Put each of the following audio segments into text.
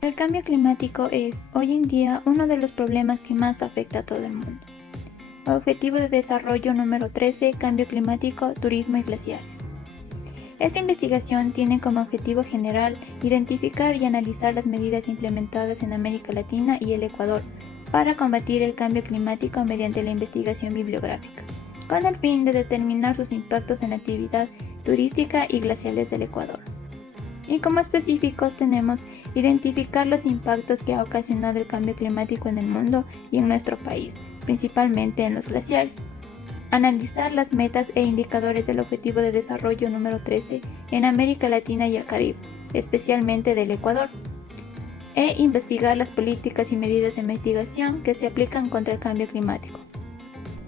El cambio climático es, hoy en día, uno de los problemas que más afecta a todo el mundo. Objetivo de Desarrollo número 13, Cambio climático, turismo y glaciares. Esta investigación tiene como objetivo general identificar y analizar las medidas implementadas en América Latina y el Ecuador para combatir el cambio climático mediante la investigación bibliográfica, con el fin de determinar sus impactos en la actividad turística y glaciales del Ecuador. Y como específicos tenemos identificar los impactos que ha ocasionado el cambio climático en el mundo y en nuestro país, principalmente en los glaciares. Analizar las metas e indicadores del Objetivo de Desarrollo número 13 en América Latina y el Caribe, especialmente del Ecuador. E investigar las políticas y medidas de mitigación que se aplican contra el cambio climático.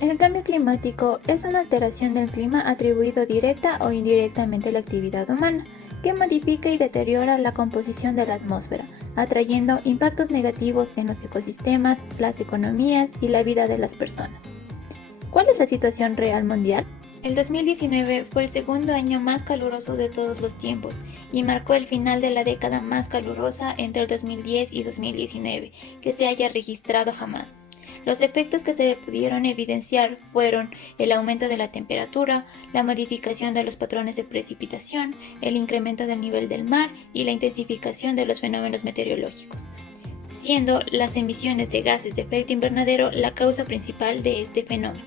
El cambio climático es una alteración del clima atribuido directa o indirectamente a la actividad humana, que modifica y deteriora la composición de la atmósfera, atrayendo impactos negativos en los ecosistemas, las economías y la vida de las personas. ¿Cuál es la situación real mundial? El 2019 fue el segundo año más caluroso de todos los tiempos y marcó el final de la década más calurosa entre el 2010 y 2019 que se haya registrado jamás. Los efectos que se pudieron evidenciar fueron el aumento de la temperatura, la modificación de los patrones de precipitación, el incremento del nivel del mar y la intensificación de los fenómenos meteorológicos, siendo las emisiones de gases de efecto invernadero la causa principal de este fenómeno.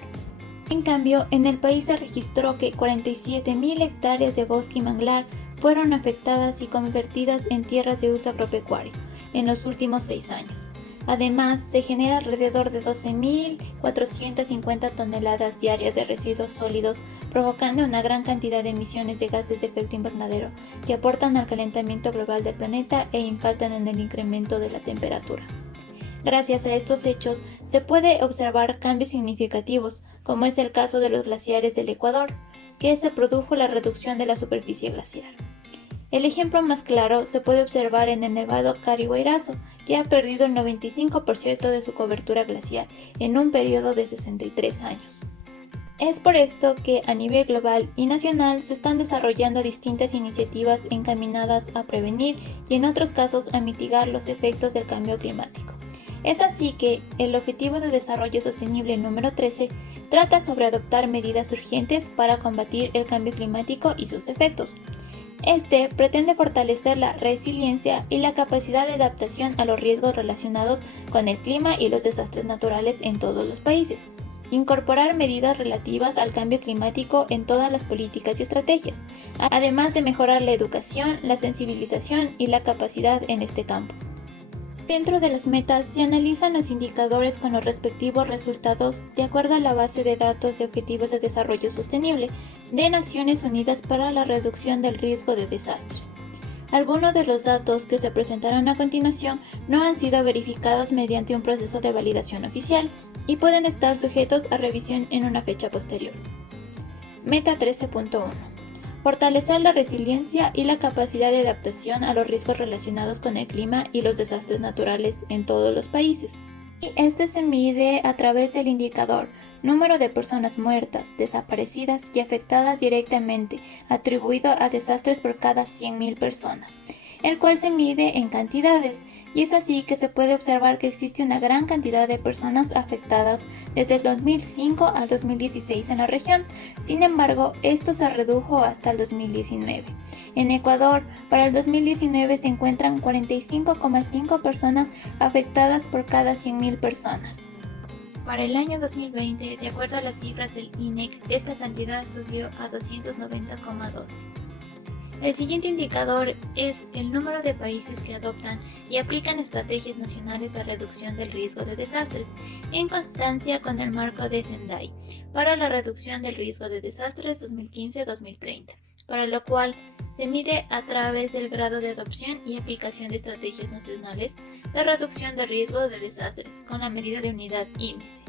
En cambio, en el país se registró que 47.000 hectáreas de bosque y manglar fueron afectadas y convertidas en tierras de uso agropecuario en los últimos 6 años. Además, se genera alrededor de 12.450 toneladas diarias de residuos sólidos, provocando una gran cantidad de emisiones de gases de efecto invernadero que aportan al calentamiento global del planeta e impactan en el incremento de la temperatura. Gracias a estos hechos, se puede observar cambios significativos, como es el caso de los glaciares del Ecuador, que se produjo la reducción de la superficie glaciar. El ejemplo más claro se puede observar en el Nevado Carihuayrazo, que ha perdido el 95% de su cobertura glaciar en un periodo de 63 años. Es por esto que a nivel global y nacional se están desarrollando distintas iniciativas encaminadas a prevenir y en otros casos a mitigar los efectos del cambio climático. Es así que el Objetivo de Desarrollo Sostenible número 13 trata sobre adoptar medidas urgentes para combatir el cambio climático y sus efectos. Este pretende fortalecer la resiliencia y la capacidad de adaptación a los riesgos relacionados con el clima y los desastres naturales en todos los países, incorporar medidas relativas al cambio climático en todas las políticas y estrategias, además de mejorar la educación, la sensibilización y la capacidad en este campo. Dentro de las metas se analizan los indicadores con los respectivos resultados de acuerdo a la base de datos de Objetivos de Desarrollo Sostenible de Naciones Unidas para la reducción del riesgo de desastres. Algunos de los datos que se presentarán a continuación no han sido verificados mediante un proceso de validación oficial y pueden estar sujetos a revisión en una fecha posterior. Meta 13.1. Fortalecer la resiliencia y la capacidad de adaptación a los riesgos relacionados con el clima y los desastres naturales en todos los países. Y este se mide a través del indicador número de personas muertas, desaparecidas y afectadas directamente, atribuido a desastres por cada 100.000 personas, el cual se mide en cantidades, y es así que se puede observar que existe una gran cantidad de personas afectadas desde el 2005 al 2016 en la región. Sin embargo, esto se redujo hasta el 2019. En Ecuador, para el 2019 se encuentran 45,5 personas afectadas por cada 100.000 personas. Para el año 2020, de acuerdo a las cifras del INEC, esta cantidad subió a 290,12. El siguiente indicador es el número de países que adoptan y aplican estrategias nacionales de reducción del riesgo de desastres, en constancia con el marco de Sendai, para la reducción del riesgo de desastres 2015-2030, para lo cual se mide a través del grado de adopción y aplicación de estrategias nacionales de reducción de riesgo de desastres, con la medida de unidad índice.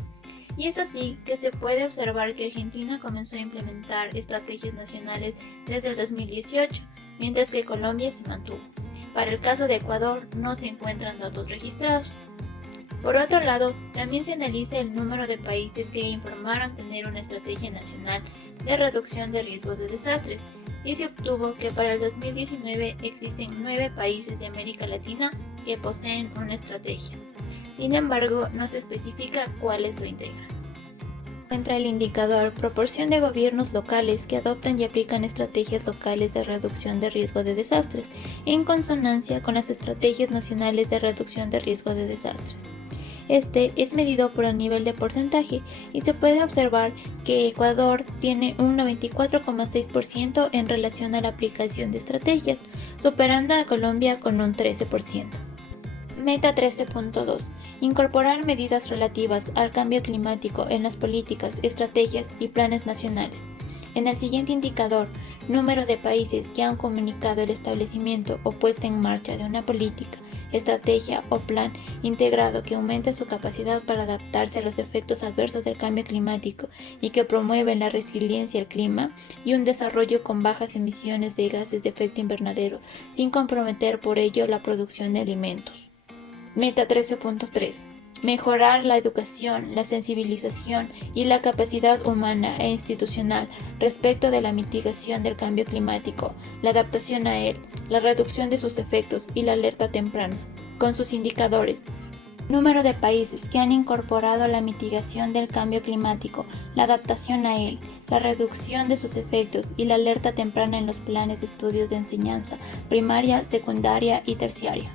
Y es así que se puede observar que Argentina comenzó a implementar estrategias nacionales desde el 2018, mientras que Colombia se mantuvo. Para el caso de Ecuador no se encuentran datos registrados. Por otro lado, también se analiza el número de países que informaron tener una estrategia nacional de reducción de riesgos de desastres, y se obtuvo que para el 2019 existen 9 países de América Latina que poseen una estrategia. Sin embargo, no se especifica cuáles lo integran. Encuentra el indicador proporción de gobiernos locales que adoptan y aplican estrategias locales de reducción de riesgo de desastres, en consonancia con las estrategias nacionales de reducción de riesgo de desastres. Este es medido por el nivel de porcentaje y se puede observar que Ecuador tiene un 94,6% en relación a la aplicación de estrategias, superando a Colombia con un 13%. Meta 13.2. Incorporar medidas relativas al cambio climático en las políticas, estrategias y planes nacionales. En el siguiente indicador, número de países que han comunicado el establecimiento o puesta en marcha de una política, estrategia o plan integrado que aumente su capacidad para adaptarse a los efectos adversos del cambio climático y que promueven la resiliencia al clima y un desarrollo con bajas emisiones de gases de efecto invernadero, sin comprometer por ello la producción de alimentos. Meta 13.3. Mejorar la educación, la sensibilización y la capacidad humana e institucional respecto de la mitigación del cambio climático, la adaptación a él, la reducción de sus efectos y la alerta temprana, con sus indicadores. Número de países que han incorporado la mitigación del cambio climático, la adaptación a él, la reducción de sus efectos y la alerta temprana en los planes de estudios de enseñanza primaria, secundaria y terciaria.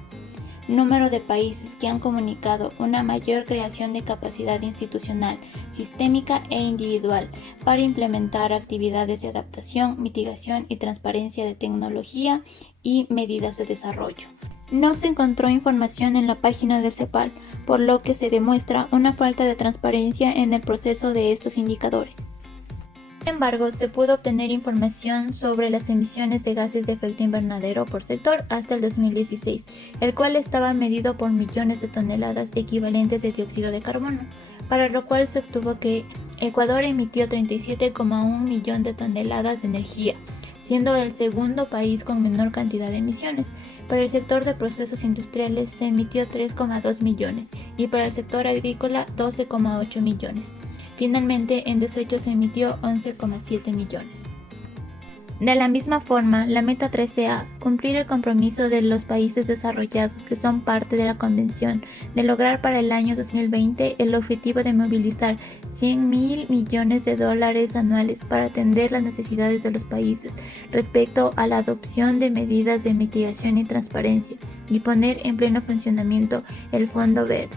Número de países que han comunicado una mayor creación de capacidad institucional, sistémica e individual para implementar actividades de adaptación, mitigación y transparencia de tecnología y medidas de desarrollo. No se encontró información en la página del CEPAL, por lo que se demuestra una falta de transparencia en el proceso de estos indicadores. Sin embargo, se pudo obtener información sobre las emisiones de gases de efecto invernadero por sector hasta el 2016, el cual estaba medido por millones de toneladas equivalentes de dióxido de carbono, para lo cual se obtuvo que Ecuador emitió 37,1 millón de toneladas de energía, siendo el segundo país con menor cantidad de emisiones. Para el sector de procesos industriales se emitió 3,2 millones y para el sector agrícola 12,8 millones. Finalmente, en desechos se emitió 11,7 millones. De la misma forma, la meta 13A, cumplir el compromiso de los países desarrollados que son parte de la Convención de lograr para el año 2020 el objetivo de movilizar $100.000 millones anuales para atender las necesidades de los países respecto a la adopción de medidas de mitigación y transparencia y poner en pleno funcionamiento el Fondo Verde.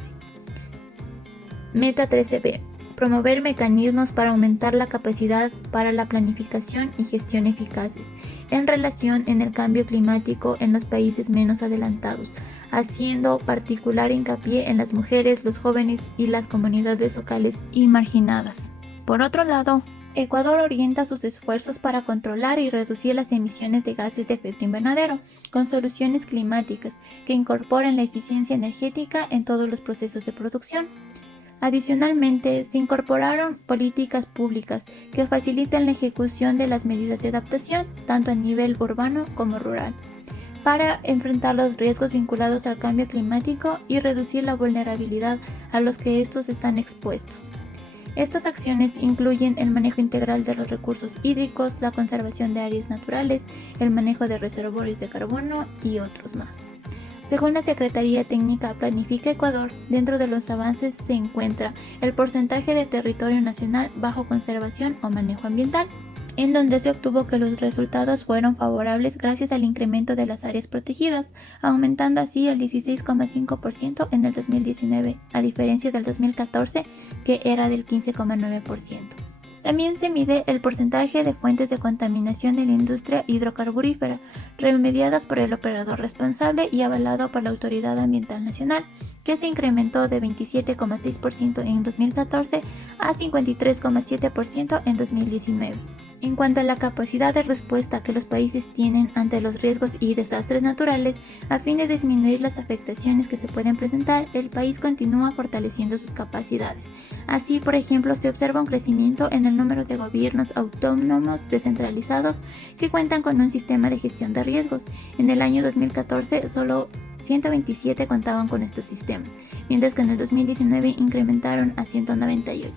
Meta 13B. Promover mecanismos para aumentar la capacidad para la planificación y gestión eficaces en relación en el cambio climático en los países menos adelantados, haciendo particular hincapié en las mujeres, los jóvenes y las comunidades locales y marginadas. Por otro lado, Ecuador orienta sus esfuerzos para controlar y reducir las emisiones de gases de efecto invernadero con soluciones climáticas que incorporen la eficiencia energética en todos los procesos de producción. Adicionalmente, se incorporaron políticas públicas que faciliten la ejecución de las medidas de adaptación, tanto a nivel urbano como rural, para enfrentar los riesgos vinculados al cambio climático y reducir la vulnerabilidad a los que estos están expuestos. Estas acciones incluyen el manejo integral de los recursos hídricos, la conservación de áreas naturales, el manejo de reservorios de carbono y otros más. Según la Secretaría Técnica Planifica Ecuador, dentro de los avances se encuentra el porcentaje de territorio nacional bajo conservación o manejo ambiental, en donde se obtuvo que los resultados fueron favorables gracias al incremento de las áreas protegidas, aumentando así el 16,5% en el 2019, a diferencia del 2014, que era del 15,9%. También se mide el porcentaje de fuentes de contaminación de la industria hidrocarburífera, remediadas por el operador responsable y avalado por la Autoridad Ambiental Nacional, que se incrementó de 27,6% en 2014 a 53,7% en 2019. En cuanto a la capacidad de respuesta que los países tienen ante los riesgos y desastres naturales, a fin de disminuir las afectaciones que se pueden presentar, el país continúa fortaleciendo sus capacidades. Así, por ejemplo, se observa un crecimiento en el número de gobiernos autónomos descentralizados que cuentan con un sistema de gestión de riesgos. En el año 2014, solo 127 contaban con estos sistemas, mientras que en el 2019 incrementaron a 198.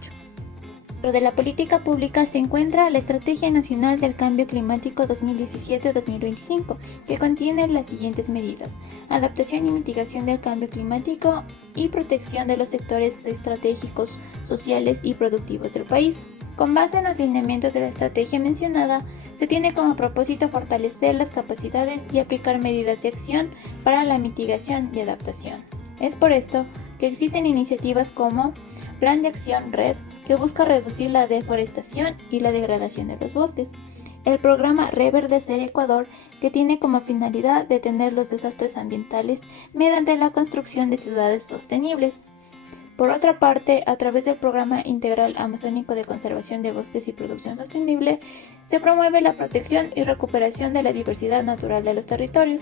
Dentro de la política pública se encuentra la Estrategia Nacional del Cambio Climático 2017-2025, que contiene las siguientes medidas: adaptación y mitigación del cambio climático y protección de los sectores estratégicos, sociales y productivos del país. Con base en los lineamientos de la estrategia mencionada, se tiene como propósito fortalecer las capacidades y aplicar medidas de acción para la mitigación y adaptación. Es por esto que existen iniciativas como Plan de Acción RED, que busca reducir la deforestación y la degradación de los bosques; el programa Reverdecer Ecuador, que tiene como finalidad detener los desastres ambientales mediante la construcción de ciudades sostenibles. Por otra parte, a través del Programa Integral Amazónico de Conservación de Bosques y Producción Sostenible, se promueve la protección y recuperación de la diversidad natural de los territorios.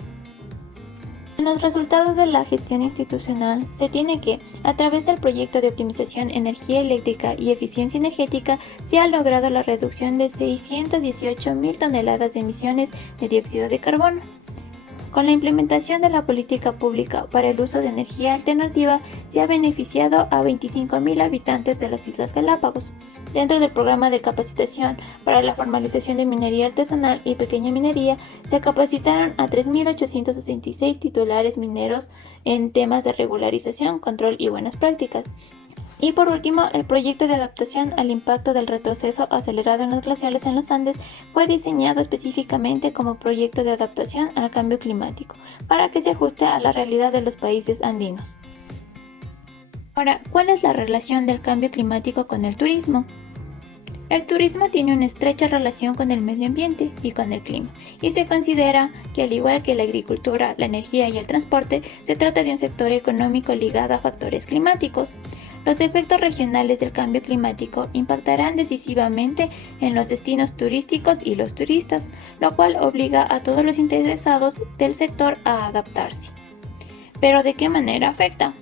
En los resultados de la gestión institucional se tiene que, a través del proyecto de optimización energía eléctrica y eficiencia energética, se ha logrado la reducción de 618.000 toneladas de emisiones de dióxido de carbono. Con la implementación de la política pública para el uso de energía alternativa, se ha beneficiado a 25.000 habitantes de las Islas Galápagos. Dentro del programa de capacitación para la formalización de minería artesanal y pequeña minería, se capacitaron a 3.866 titulares mineros en temas de regularización, control y buenas prácticas. Y por último, el proyecto de adaptación al impacto del retroceso acelerado en los glaciares en los Andes fue diseñado específicamente como proyecto de adaptación al cambio climático, para que se ajuste a la realidad de los países andinos. Ahora, ¿cuál es la relación del cambio climático con el turismo? El turismo tiene una estrecha relación con el medio ambiente y con el clima, y se considera que, al igual que la agricultura, la energía y el transporte, se trata de un sector económico ligado a factores climáticos. Los efectos regionales del cambio climático impactarán decisivamente en los destinos turísticos y los turistas, lo cual obliga a todos los interesados del sector a adaptarse. ¿Pero de qué manera afecta?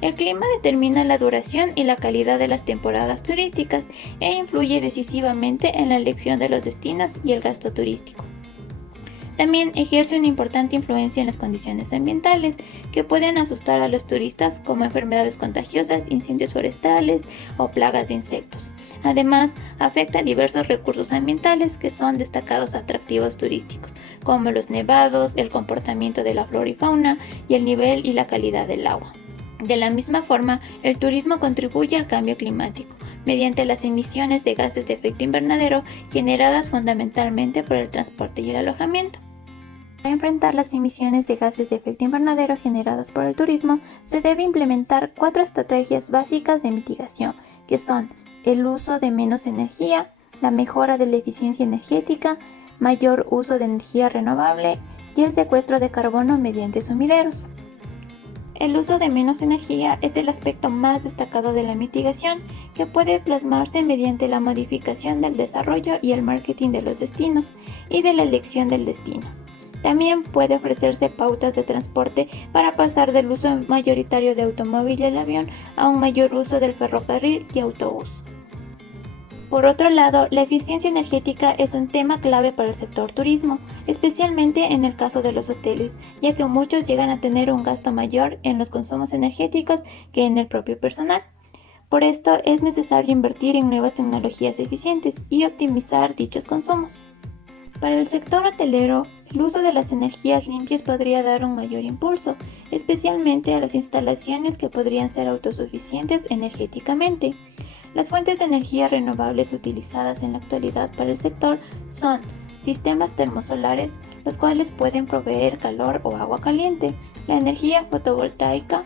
El clima determina la duración y la calidad de las temporadas turísticas e influye decisivamente en la elección de los destinos y el gasto turístico. También ejerce una importante influencia en las condiciones ambientales, que pueden asustar a los turistas, como enfermedades contagiosas, incendios forestales o plagas de insectos. Además, afecta a diversos recursos ambientales que son destacados atractivos turísticos, como los nevados, el comportamiento de la flora y fauna y el nivel y la calidad del agua. De la misma forma, el turismo contribuye al cambio climático mediante las emisiones de gases de efecto invernadero generadas fundamentalmente por el transporte y el alojamiento. Para enfrentar las emisiones de gases de efecto invernadero generadas por el turismo, se debe implementar 4 estrategias básicas de mitigación, que son el uso de menos energía, la mejora de la eficiencia energética, mayor uso de energía renovable y el secuestro de carbono mediante sumideros. El uso de menos energía es el aspecto más destacado de la mitigación, que puede plasmarse mediante la modificación del desarrollo y el marketing de los destinos y de la elección del destino. También puede ofrecerse pautas de transporte para pasar del uso mayoritario de automóvil y el avión a un mayor uso del ferrocarril y autobús. Por otro lado, la eficiencia energética es un tema clave para el sector turismo, especialmente en el caso de los hoteles, ya que muchos llegan a tener un gasto mayor en los consumos energéticos que en el propio personal. Por esto es necesario invertir en nuevas tecnologías eficientes y optimizar dichos consumos. Para el sector hotelero, el uso de las energías limpias podría dar un mayor impulso, especialmente a las instalaciones que podrían ser autosuficientes energéticamente. Las fuentes de energía renovables utilizadas en la actualidad para el sector son sistemas termosolares, los cuales pueden proveer calor o agua caliente, la energía fotovoltaica,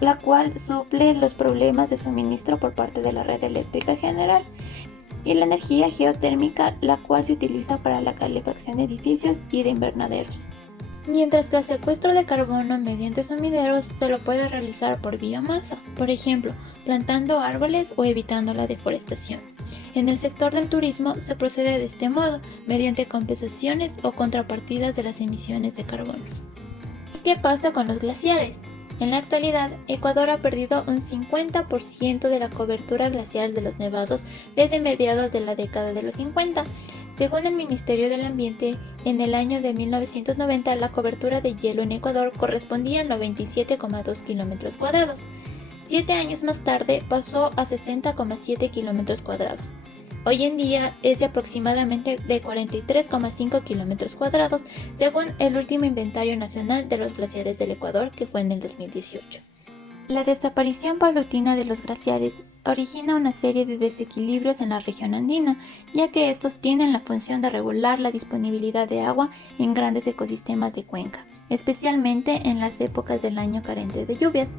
la cual suple los problemas de suministro por parte de la red eléctrica general, y la energía geotérmica, la cual se utiliza para la calefacción de edificios y de invernaderos. Mientras que el secuestro de carbono mediante sumideros se lo puede realizar por biomasa, por ejemplo, plantando árboles o evitando la deforestación. En el sector del turismo se procede de este modo, mediante compensaciones o contrapartidas de las emisiones de carbono. ¿Qué pasa con los glaciares? En la actualidad, Ecuador ha perdido un 50% de la cobertura glacial de los nevados desde mediados de la década de los 50. Según el Ministerio del Ambiente, en el año de 1990 la cobertura de hielo en Ecuador correspondía a 97,2 km². 7 años más tarde pasó a 60,7 kilómetros cuadrados. Hoy en día es de aproximadamente de 43,5 kilómetros cuadrados, según el último inventario nacional de los glaciares del Ecuador, que fue en el 2018. La desaparición paulatina de los glaciares origina una serie de desequilibrios en la región andina, ya que estos tienen la función de regular la disponibilidad de agua en grandes ecosistemas de cuenca, especialmente en las épocas del año carentes de lluvias.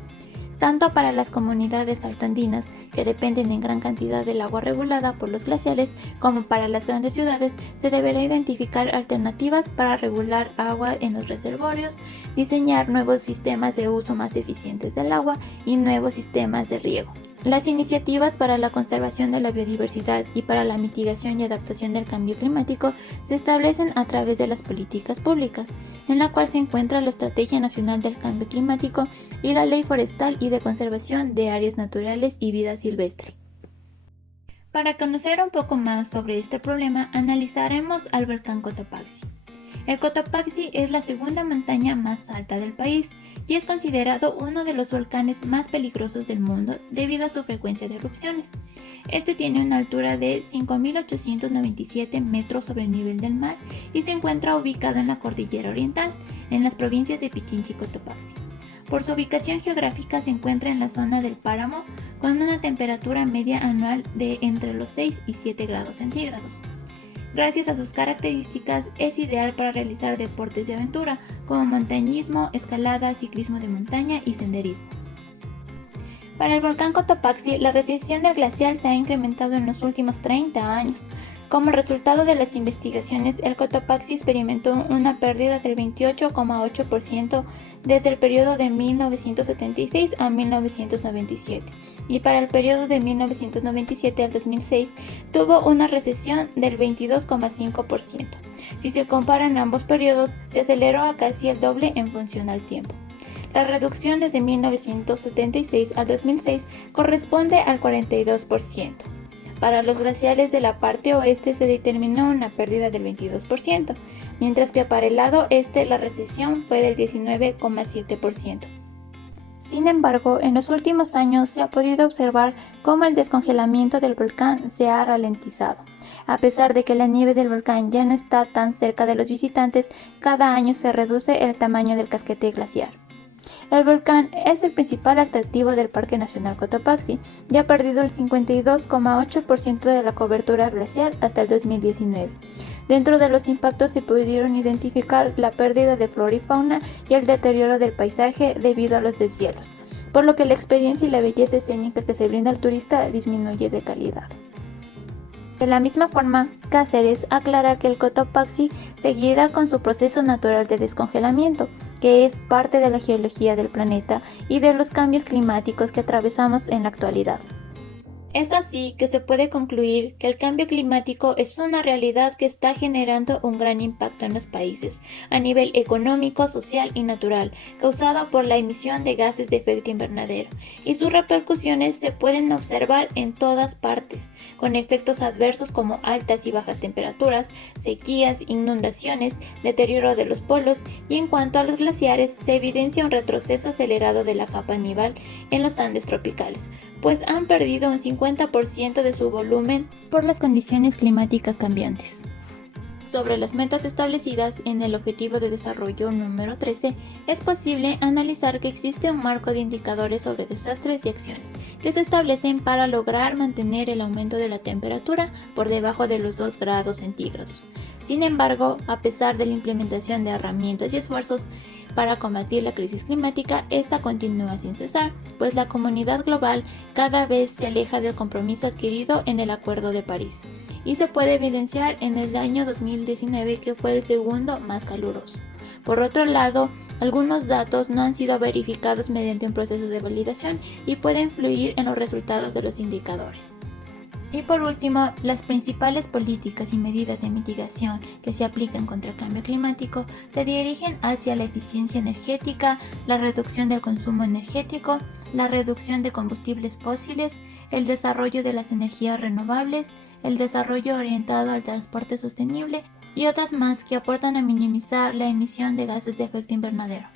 Tanto para las comunidades altoandinas, que dependen en gran cantidad del agua regulada por los glaciares, como para las grandes ciudades, se deberá identificar alternativas para regular agua en los reservorios, diseñar nuevos sistemas de uso más eficientes del agua y nuevos sistemas de riego. Las iniciativas para la conservación de la biodiversidad y para la mitigación y adaptación del cambio climático se establecen a través de las políticas públicas, en la cual se encuentra la Estrategia Nacional del Cambio Climático y la Ley Forestal y de Conservación de Áreas Naturales y Vida Silvestre. Para conocer un poco más sobre este problema, analizaremos al volcán Cotopaxi. El Cotopaxi es la segunda montaña más alta del país y es considerado uno de los volcanes más peligrosos del mundo debido a su frecuencia de erupciones. Este tiene una altura de 5.897 metros sobre el nivel del mar y se encuentra ubicado en la Cordillera Oriental, en las provincias de Pichincha y Cotopaxi. Por su ubicación geográfica se encuentra en la zona del páramo, con una temperatura media anual de entre los 6 y 7 grados centígrados. Gracias a sus características, es ideal para realizar deportes de aventura como montañismo, escalada, ciclismo de montaña y senderismo. Para el volcán Cotopaxi, la recesión del glacial se ha incrementado en los últimos 30 años. Como resultado de las investigaciones, el Cotopaxi experimentó una pérdida del 28,8% desde el periodo de 1976 a 1997. Y para el periodo de 1997 al 2006 tuvo una recesión del 22,5%. Si se comparan ambos periodos, se aceleró a casi el doble en función al tiempo. La reducción desde 1976 al 2006 corresponde al 42%. Para los glaciares de la parte oeste se determinó una pérdida del 22%, mientras que para el lado este la recesión fue del 19,7%. Sin embargo, en los últimos años se ha podido observar cómo el descongelamiento del volcán se ha ralentizado. A pesar de que la nieve del volcán ya no está tan cerca de los visitantes, cada año se reduce el tamaño del casquete glaciar. El volcán es el principal atractivo del Parque Nacional Cotopaxi y ha perdido el 52,8% de la cobertura glaciar hasta el 2019. Dentro de los impactos se pudieron identificar la pérdida de flora y fauna y el deterioro del paisaje debido a los deshielos, por lo que la experiencia y la belleza escénica que se brinda al turista disminuye de calidad. De la misma forma, Cáceres aclara que el Cotopaxi seguirá con su proceso natural de descongelamiento, que es parte de la geología del planeta y de los cambios climáticos que atravesamos en la actualidad. Es así que se puede concluir que el cambio climático es una realidad que está generando un gran impacto en los países, a nivel económico, social y natural, causado por la emisión de gases de efecto invernadero, y sus repercusiones se pueden observar en todas partes, con efectos adversos como altas y bajas temperaturas, sequías, inundaciones, deterioro de los polos, y en cuanto a los glaciares, se evidencia un retroceso acelerado de la capa nival en los Andes tropicales, pues han perdido un 50% de su volumen por las condiciones climáticas cambiantes. Sobre las metas establecidas en el Objetivo de Desarrollo número 13, es posible analizar que existe un marco de indicadores sobre desastres y acciones que se establecen para lograr mantener el aumento de la temperatura por debajo de los 2 grados centígrados. Sin embargo, a pesar de la implementación de herramientas y esfuerzos para combatir la crisis climática, esta continúa sin cesar, pues la comunidad global cada vez se aleja del compromiso adquirido en el Acuerdo de París, y se puede evidenciar en el año 2019, que fue el segundo más caluroso. Por otro lado, algunos datos no han sido verificados mediante un proceso de validación y pueden influir en los resultados de los indicadores. Y por último, las principales políticas y medidas de mitigación que se aplican contra el cambio climático se dirigen hacia la eficiencia energética, la reducción del consumo energético, la reducción de combustibles fósiles, el desarrollo de las energías renovables, el desarrollo orientado al transporte sostenible y otras más que aportan a minimizar la emisión de gases de efecto invernadero.